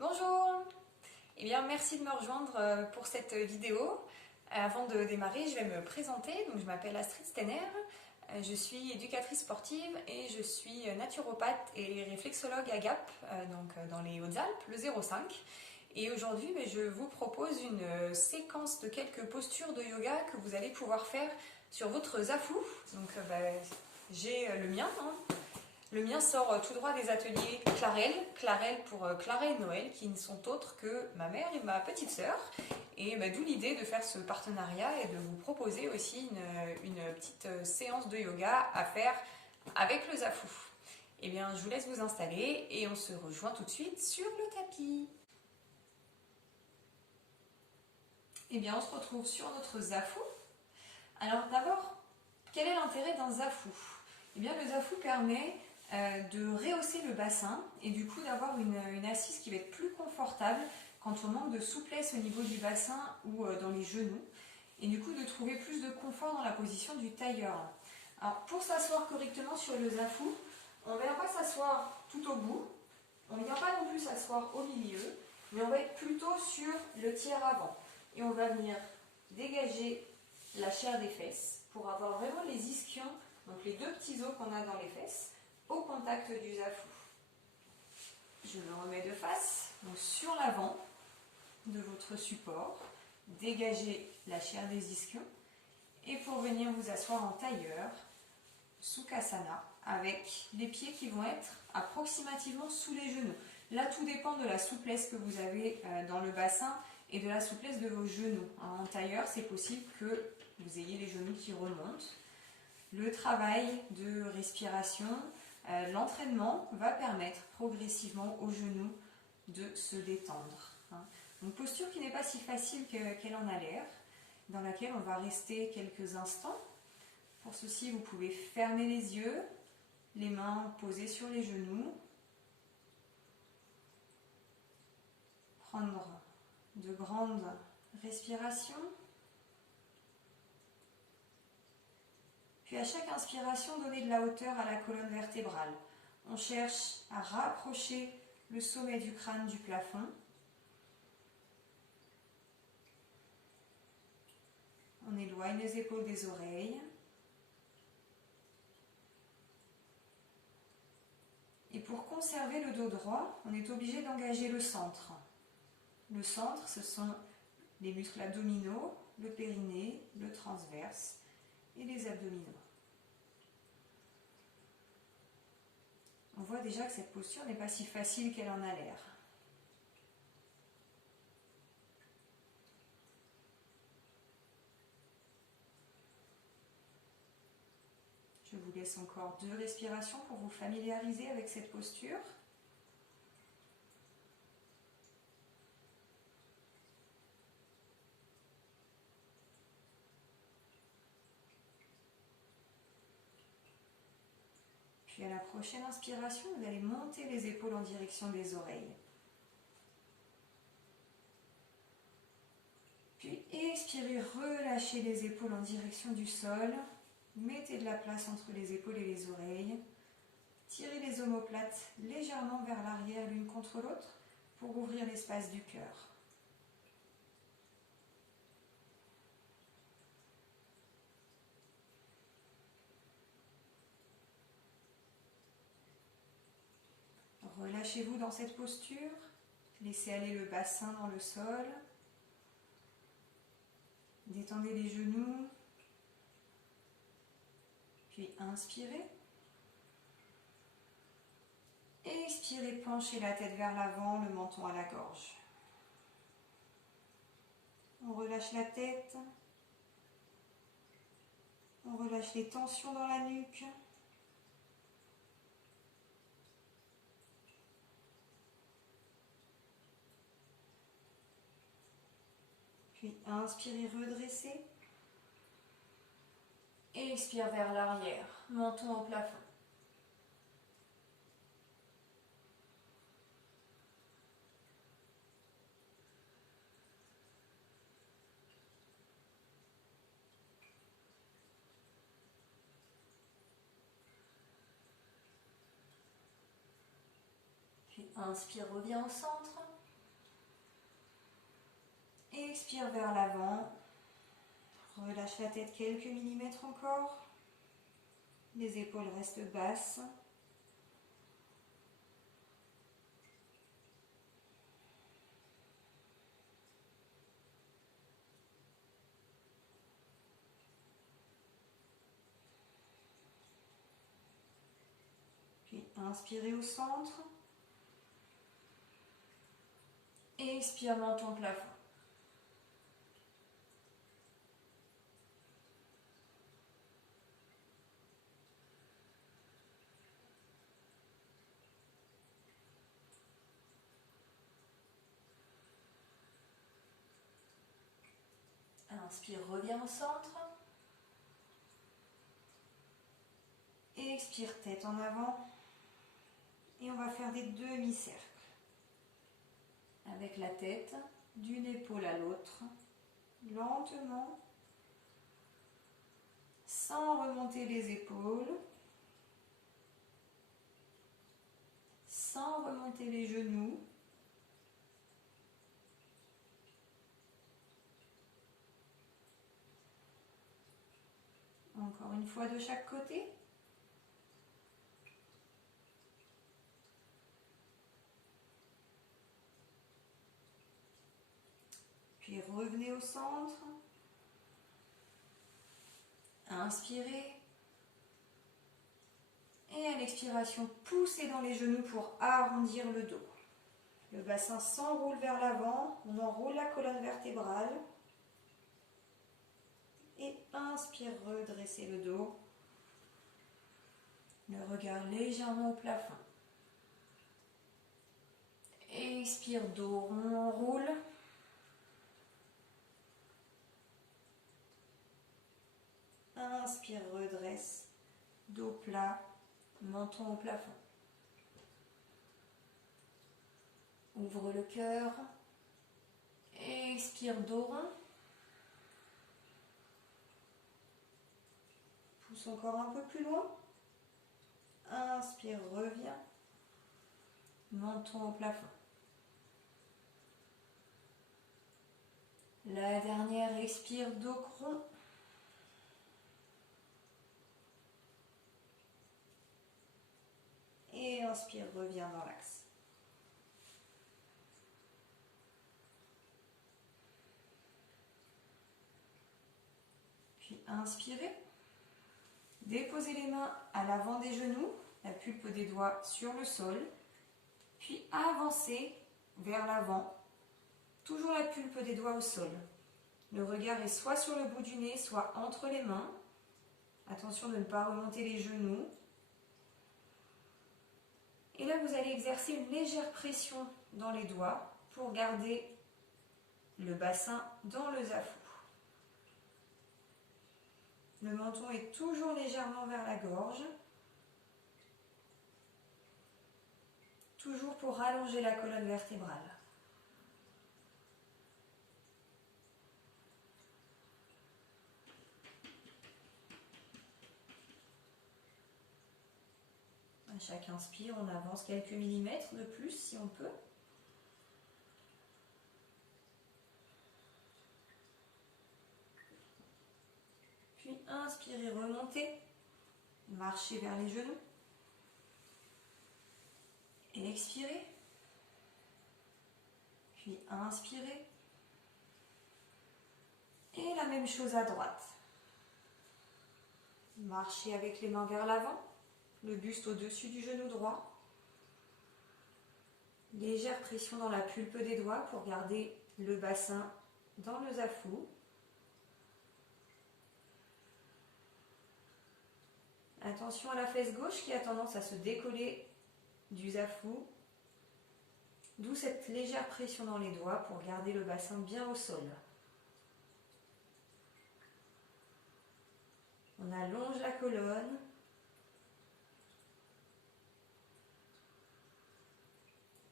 Bonjour! Eh bien, merci de me rejoindre pour cette vidéo. Avant de démarrer, je vais me présenter. Donc, je m'appelle Astrid Stener, je suis éducatrice sportive et je suis naturopathe et réflexologue à Gap, dans les Hautes-Alpes, le 05. Et aujourd'hui, je vous propose une séquence de quelques postures de yoga que vous allez pouvoir faire sur votre zafu. Donc, j'ai le mien. Le mien sort tout droit des ateliers Clarel pour Clara et Noël, qui ne sont autres que ma mère et ma petite sœur. Et d'où l'idée de faire ce partenariat et de vous proposer aussi une petite séance de yoga à faire avec le zafu. Eh bien, je vous laisse vous installer et on se rejoint tout de suite sur le tapis. Eh bien, on se retrouve sur notre zafu. Alors d'abord, quel est l'intérêt d'un zafu? Eh bien, le zafu permet de rehausser le bassin et du coup d'avoir une assise qui va être plus confortable quand on manque de souplesse au niveau du bassin ou dans les genoux, et du coup de trouver plus de confort dans la position du tailleur. Alors pour s'asseoir correctement sur le zafu, on ne vient pas s'asseoir tout au bout, on ne vient pas non plus s'asseoir au milieu, mais on va être plutôt sur le tiers avant et on va venir dégager la chair des fesses pour avoir vraiment les ischions, donc les deux petits os qu'on a dans les fesses, au contact du zafu. Je me remets de face, donc sur l'avant de votre support, dégagez la chair des ischions et pour venir vous asseoir en tailleur, Sukhasana, avec les pieds qui vont être approximativement sous les genoux. Là, tout dépend de la souplesse que vous avez dans le bassin et de la souplesse de vos genoux. En tailleur, c'est possible que vous ayez les genoux qui remontent. Le travail de respiration, l'entraînement va permettre progressivement aux genoux de se détendre. Une posture qui n'est pas si facile qu'elle en a l'air, dans laquelle on va rester quelques instants. Pour ceci, vous pouvez fermer les yeux, les mains posées sur les genoux, prendre de grandes respirations. Puis à chaque inspiration, donner de la hauteur à la colonne vertébrale. On cherche à rapprocher le sommet du crâne du plafond. On éloigne les épaules des oreilles. Et pour conserver le dos droit, on est obligé d'engager le centre. Le centre, ce sont les muscles abdominaux, le périnée, le transverse et les abdominaux. On voit déjà que cette posture n'est pas si facile qu'elle en a l'air. Je vous laisse encore 2 respirations pour vous familiariser avec cette posture. Puis à la prochaine inspiration, vous allez monter les épaules en direction des oreilles. Puis expirez, relâchez les épaules en direction du sol. Mettez de la place entre les épaules et les oreilles. Tirez les omoplates légèrement vers l'arrière l'une contre l'autre pour ouvrir l'espace du cœur. Relâchez-vous dans cette posture. Laissez aller le bassin dans le sol. Détendez les genoux. Puis inspirez. Expirez, penchez la tête vers l'avant, le menton à la gorge. On relâche la tête. On relâche les tensions dans la nuque. Puis inspirez, redressez. Et expire vers l'arrière, menton au plafond. Puis inspire, reviens au centre. Expire vers l'avant. Relâche la tête quelques millimètres encore. Les épaules restent basses. Puis inspirez au centre. Et expire menton plafond. Inspire, reviens au centre. Et expire, tête en avant. Et on va faire des demi-cercles. Avec la tête, d'une épaule à l'autre, lentement, sans remonter les épaules, sans remonter les genoux. Encore une fois de chaque côté. Puis revenez au centre. Inspirez. Et à l'expiration, poussez dans les genoux pour arrondir le dos. Le bassin s'enroule vers l'avant. On enroule la colonne vertébrale. Et inspire, redressez le dos. Le regard légèrement au plafond. Expire, dos rond, on roule. Inspire, redresse. Dos plat, menton au plafond. Ouvre le cœur. Expire, dos rond. Pousse encore un peu plus loin. Inspire, reviens. Menton au plafond. La dernière, expire, dos rond. Et inspire, reviens dans l'axe. Puis inspirez. Déposez les mains à l'avant des genoux, la pulpe des doigts sur le sol. Puis avancez vers l'avant. Toujours la pulpe des doigts au sol. Le regard est soit sur le bout du nez, soit entre les mains. Attention de ne pas remonter les genoux. Et là, vous allez exercer une légère pression dans les doigts pour garder le bassin dans le zafou. Le menton est toujours légèrement vers la gorge. Toujours pour rallonger la colonne vertébrale. À chaque inspire, on avance quelques millimètres de plus si on peut. Puis inspirez, remontez. Marchez vers les genoux. Et expirez. Puis inspirez. Et la même chose à droite. Marchez avec les mains vers l'avant. Le buste au-dessus du genou droit. Légère pression dans la pulpe des doigts pour garder le bassin dans le zafou. Attention à la fesse gauche qui a tendance à se décoller du zafou. D'où cette légère pression dans les doigts pour garder le bassin bien au sol. On allonge la colonne.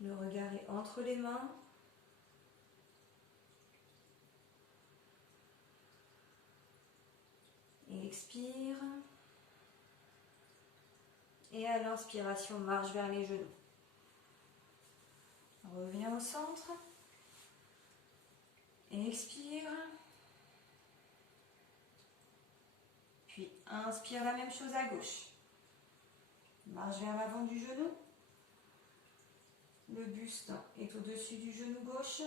Le regard est entre les mains. Et expire. Et à l'inspiration, marche vers les genoux. Reviens au centre. Expire. Puis inspire la même chose à gauche. Marche vers l'avant du genou. Le buste est au-dessus du genou gauche.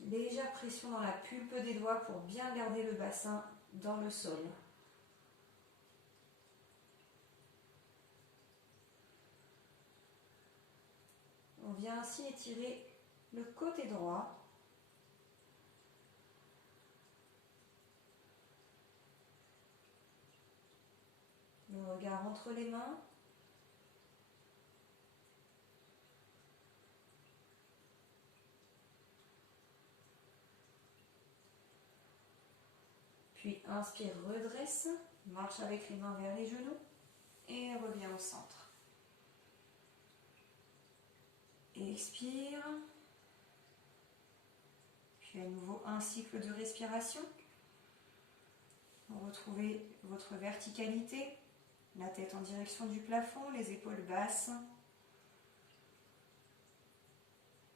Légère pression dans la pulpe des doigts pour bien garder le bassin dans le sol. On vient ainsi étirer le côté droit. Le regard entre les mains. Puis inspire, redresse, marche avec les mains vers les genoux et reviens au centre. Expire. Puis à nouveau un cycle de respiration. Retrouvez votre verticalité, la tête en direction du plafond, les épaules basses.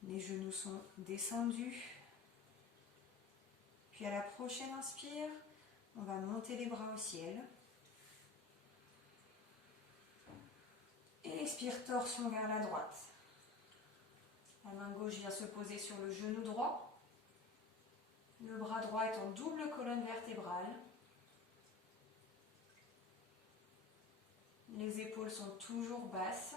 Les genoux sont descendus. Puis à la prochaine inspire, on va monter les bras au ciel. Et expire, torsion vers la droite. La main gauche vient se poser sur le genou droit. Le bras droit est en double colonne vertébrale. Les épaules sont toujours basses.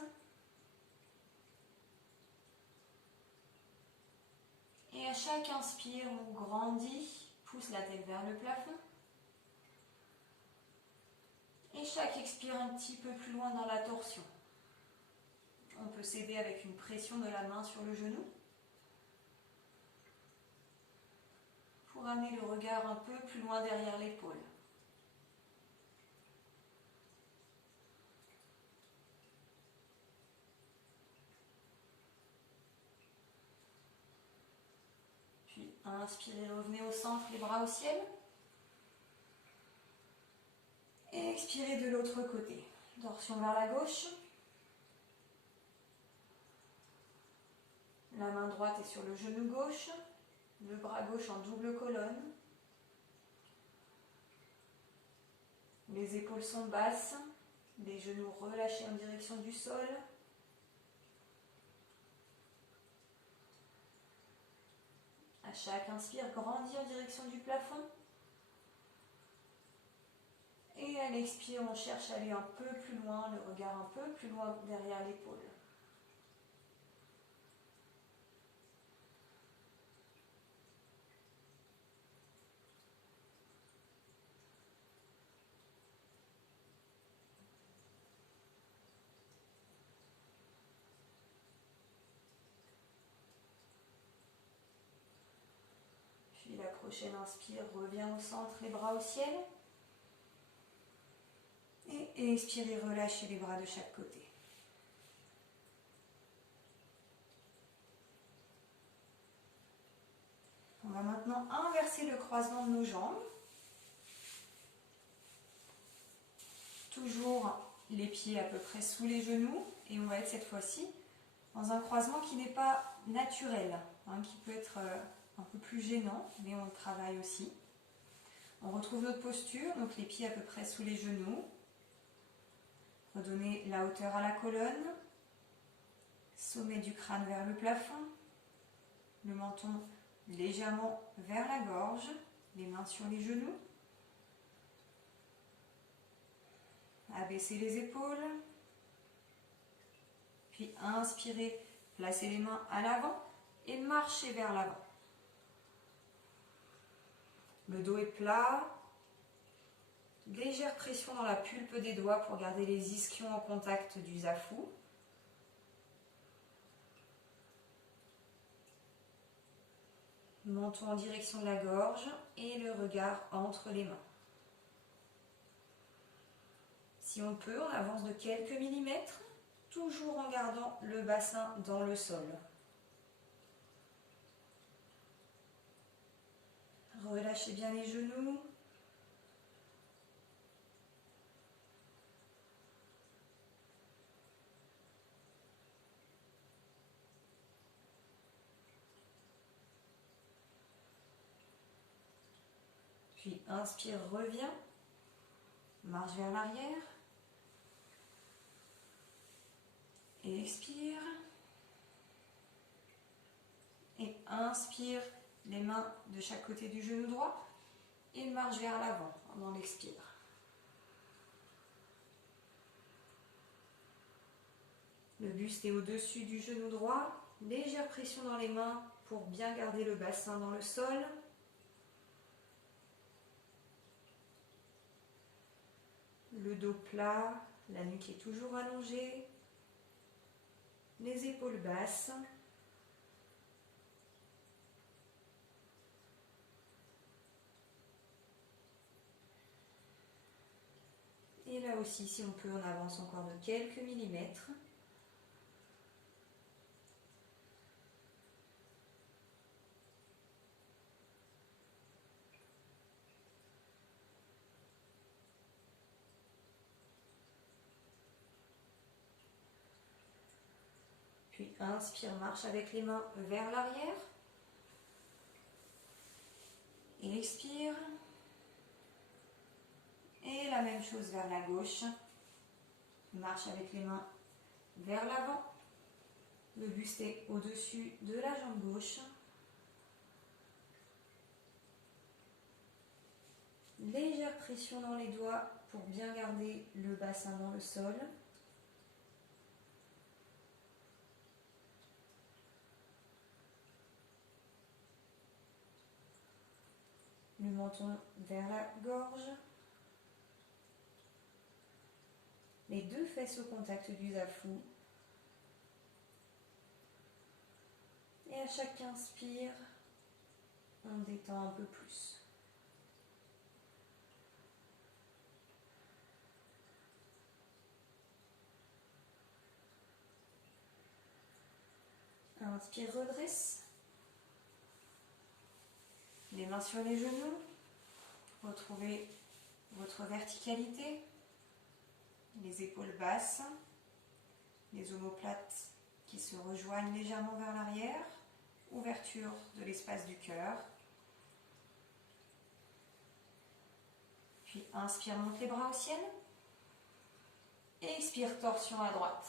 Et à chaque inspire, on grandit, pousse la tête vers le plafond. Et chaque expire un petit peu plus loin dans la torsion. On peut s'aider avec une pression de la main sur le genou pour amener le regard un peu plus loin derrière l'épaule. Puis inspirez, revenez au centre, les bras au ciel. Et expirez de l'autre côté. Torsion vers la gauche. La main droite est sur le genou gauche. Le bras gauche en double colonne. Les épaules sont basses. Les genoux relâchés en direction du sol. À chaque inspire, grandis en direction du plafond. Et à l'expire, on cherche à aller un peu plus loin, le regard un peu plus loin derrière l'épaule. Puis la prochaine inspire, reviens au centre, les bras au ciel. Et expirez, relâchez les bras de chaque côté. On va maintenant inverser le croisement de nos jambes. Toujours les pieds à peu près sous les genoux. Et on va être cette fois-ci dans un croisement qui n'est pas naturel, qui peut être un peu plus gênant, mais on le travaille aussi. On retrouve notre posture, donc les pieds à peu près sous les genoux. Redonnez la hauteur à la colonne. Sommet du crâne vers le plafond. Le menton légèrement vers la gorge. Les mains sur les genoux. Abaissez les épaules. Puis inspirez, placez les mains à l'avant et marchez vers l'avant. Le dos est plat. Légère pression dans la pulpe des doigts pour garder les ischions en contact du zafu. Menton en direction de la gorge et le regard entre les mains. Si on peut, on avance de quelques millimètres, toujours en gardant le bassin dans le sol. Relâchez bien les genoux. Puis inspire, reviens. Marche vers l'arrière. Et expire. Et inspire, les mains de chaque côté du genou droit. Et marche vers l'avant pendant l'expire. Le buste est au-dessus du genou droit. Légère pression dans les mains pour bien garder le bassin dans le sol. Le dos plat, la nuque est toujours allongée. Les épaules basses. Et là aussi, si on peut, on avance encore de quelques millimètres. Puis inspire, marche avec les mains vers l'arrière. Et expire. Et la même chose vers la gauche. Marche avec les mains vers l'avant. Le buste est au-dessus de la jambe gauche. Légère pression dans les doigts pour bien garder le bassin dans le sol. Le menton vers la gorge. Les deux fesses au contact du zafou. Et à chaque inspire, on détend un peu plus. Inspire, redresse. Les mains sur les genoux. Retrouvez votre verticalité. Les épaules basses. Les omoplates qui se rejoignent légèrement vers l'arrière. Ouverture de l'espace du cœur. Puis inspire, monte les bras au ciel. Et expire, torsion à droite.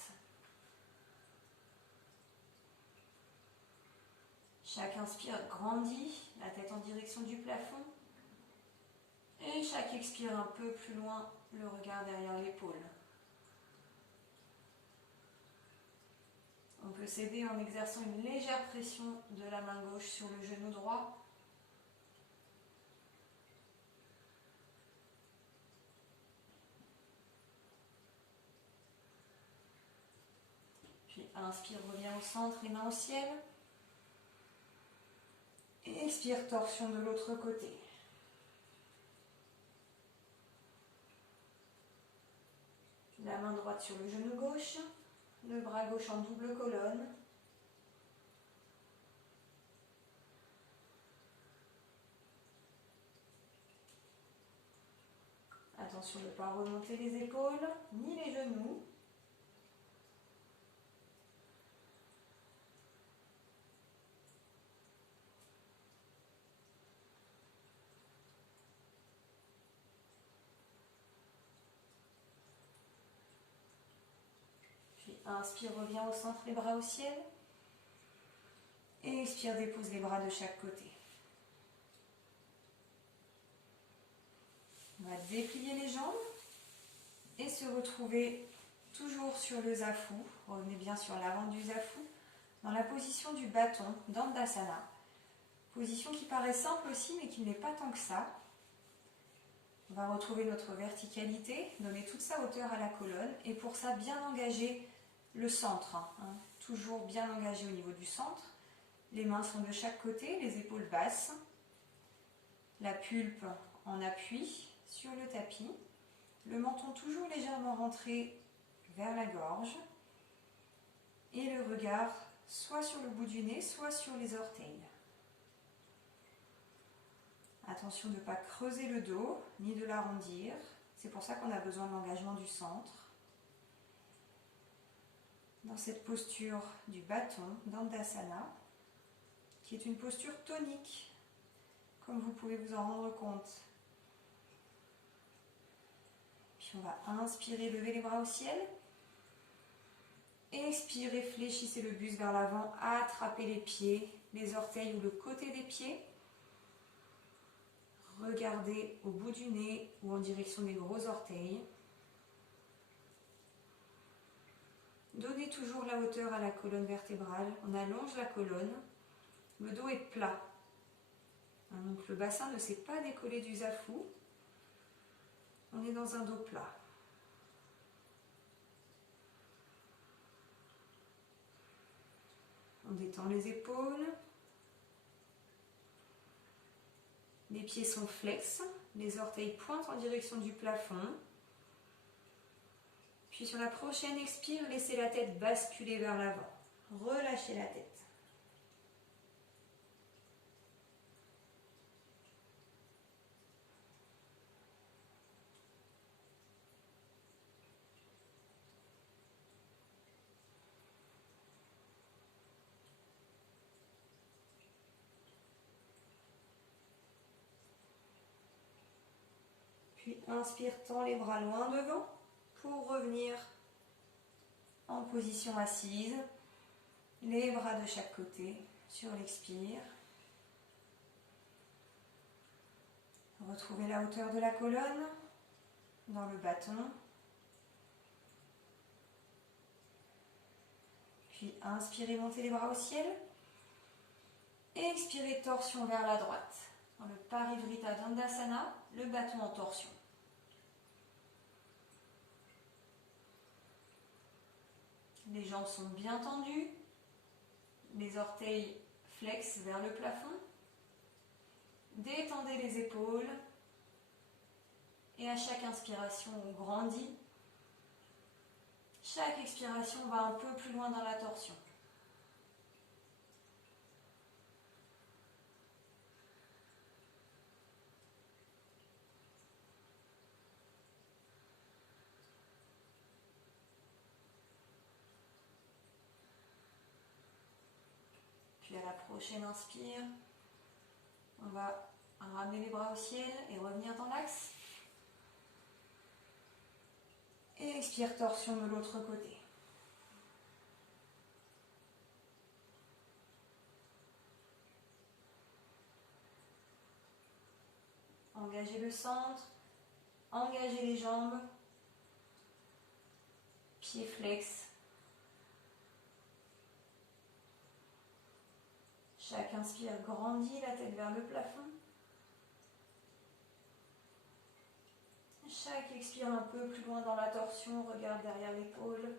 Chaque inspire grandit, la tête en direction du plafond. Et chaque expire un peu plus loin, le regard derrière l'épaule. On peut s'aider en exerçant une légère pression de la main gauche sur le genou droit. Puis inspire, reviens au centre, les mains au ciel. Et expire, torsion de l'autre côté. La main droite sur le genou gauche, le bras gauche en double colonne. Attention de ne pas remonter les épaules, ni les genoux. Puis inspire, reviens au centre, les bras au ciel. Et expire, dépose les bras de chaque côté. On va déplier les jambes et se retrouver toujours sur le zafou. Revenez bien sur l'avant du zafou, dans la position du bâton, Dandasana. Position qui paraît simple aussi, mais qui n'est pas tant que ça. On va retrouver notre verticalité, donner toute sa hauteur à la colonne, et pour ça, bien engager le centre. Toujours bien engagé au niveau du centre. Les mains sont de chaque côté, les épaules basses. La pulpe en appui sur le tapis. Le menton toujours légèrement rentré vers la gorge. Et le regard soit sur le bout du nez, soit sur les orteils. Attention de ne pas creuser le dos, ni de l'arrondir. C'est pour ça qu'on a besoin de l'engagement du centre. Dans cette posture du bâton, Dandasana, qui est une posture tonique, comme vous pouvez vous en rendre compte. Puis on va inspirer, lever les bras au ciel. Expirez, fléchissez le buste vers l'avant, attrapez les pieds, les orteils ou le côté des pieds. Regardez au bout du nez ou en direction des gros orteils. Donnez toujours la hauteur à la colonne vertébrale. On allonge la colonne. Le dos est plat. Donc le bassin ne s'est pas décollé du zafou. On est dans un dos plat. On détend les épaules. Les pieds sont flex. Les orteils pointent en direction du plafond. Puis sur la prochaine expire, laissez la tête basculer vers l'avant. Relâchez la tête. Puis inspire, tend les bras loin devant pour revenir en position assise. Les bras de chaque côté sur l'expire. Retrouvez la hauteur de la colonne dans le bâton. Puis inspirez, montez les bras au ciel. Expirez, torsion vers la droite. Dans le Parivrita Dandasana, le bâton en torsion. Les jambes sont bien tendues. Les orteils flex vers le plafond. Détendez les épaules. Et à chaque inspiration, on grandit. Chaque expiration va un peu plus loin dans la torsion. Puis à la prochaine inspire, on va ramener les bras au ciel et revenir dans l'axe. Et expire, torsion de l'autre côté. Engagez le centre, engagez les jambes, pieds flex. Chaque inspire grandit la tête vers le plafond. Chaque expire un peu plus loin dans la torsion, regarde derrière l'épaule.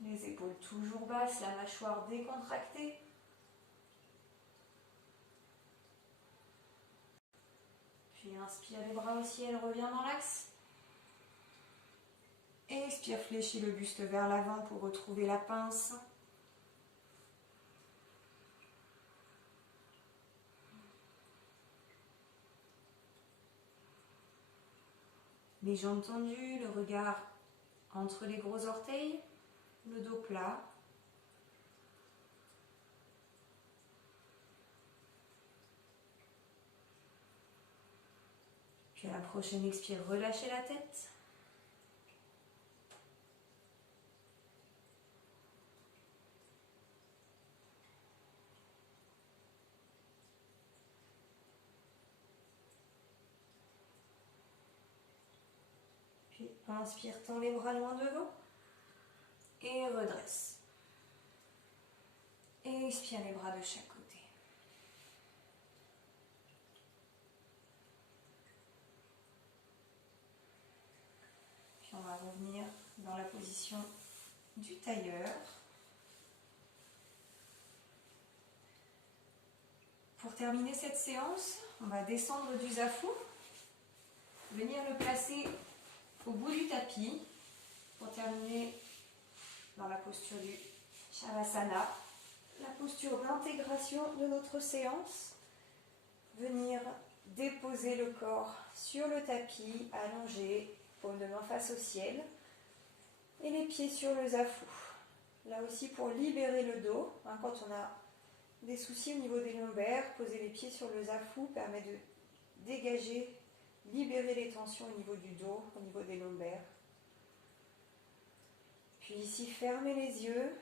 Les épaules toujours basses, la mâchoire décontractée. Puis inspire les bras au ciel, reviens dans l'axe. Expire, fléchis le buste vers l'avant pour retrouver la pince. Les jambes tendues, le regard entre les gros orteils, le dos plat. Puis à la prochaine expire, relâchez la tête. Puis inspire, tends les bras loin devant. Et redresse. Et expire les bras de chaque côté. Puis on va revenir dans la position du tailleur. Pour terminer cette séance, on va descendre du zafou, venir le placer au bout du tapis pour terminer dans la posture du Shavasana, la posture d'intégration de notre séance. Venir déposer le corps sur le tapis, allongé, paume de main face au ciel et les pieds sur le zafou. Là aussi pour libérer le dos, quand on a des soucis au niveau des lombaires, poser les pieds sur le zafu permet de dégager, libérer les tensions au niveau du dos, au niveau des lombaires. Puis ici, fermez les yeux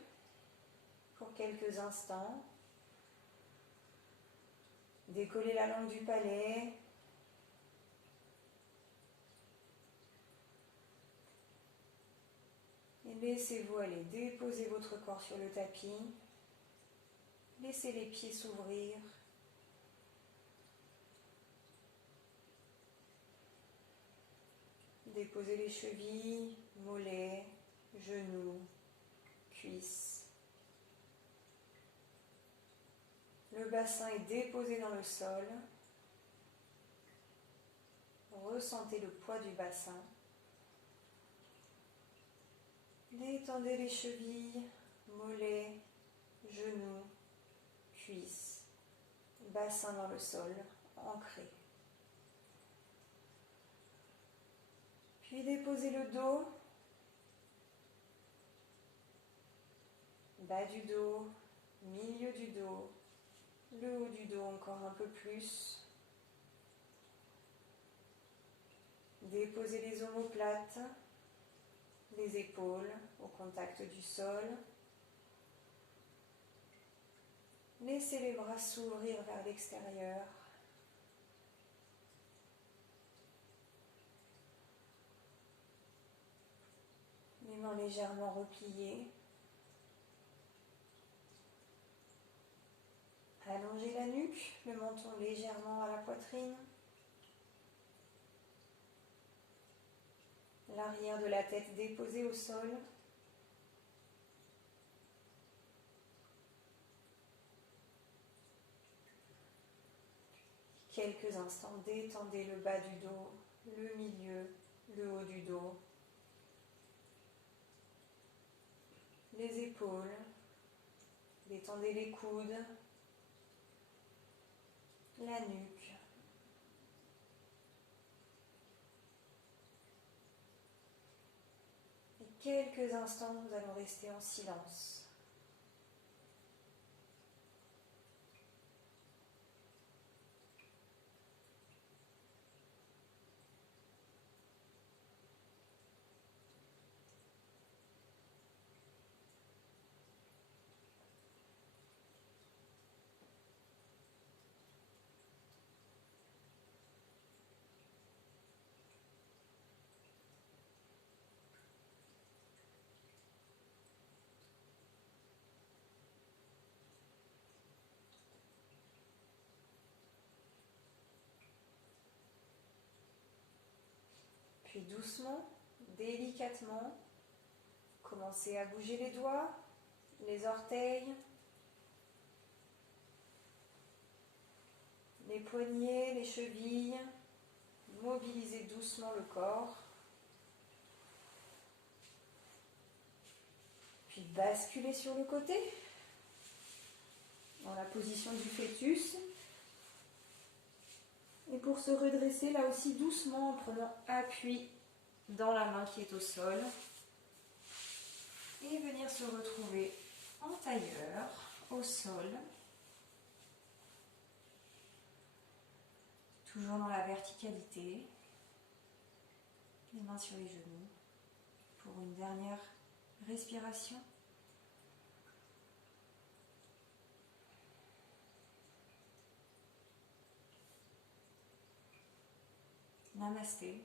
pour quelques instants. Décollez la langue du palais. Et laissez-vous aller. Déposez votre corps sur le tapis. Laissez les pieds s'ouvrir. Déposez les chevilles, mollets, genoux, cuisses. Le bassin est déposé dans le sol. Ressentez le poids du bassin. Détendez les chevilles, mollets, genoux, cuisses. Bassin dans le sol, ancré. Puis déposez le dos, bas du dos, milieu du dos, le haut du dos encore un peu plus. Déposez les omoplates, les épaules au contact du sol. Laissez les bras s'ouvrir vers l'extérieur. Les mains légèrement repliées. Allongez la nuque, le menton légèrement à la poitrine. L'arrière de la tête déposée au sol. Quelques instants, détendez le bas du dos, le milieu, le haut du dos, les épaules, détendez les coudes, la nuque. Et quelques instants, nous allons rester en silence. Puis doucement, délicatement, commencez à bouger les doigts, les orteils, les poignets, les chevilles. Mobilisez doucement le corps. Puis basculez sur le côté, dans la position du fœtus. Et pour se redresser, là aussi doucement, en prenant appui dans la main qui est au sol. Et venir se retrouver en tailleur, au sol. Toujours dans la verticalité. Les mains sur les genoux. Pour une dernière respiration. Namasté.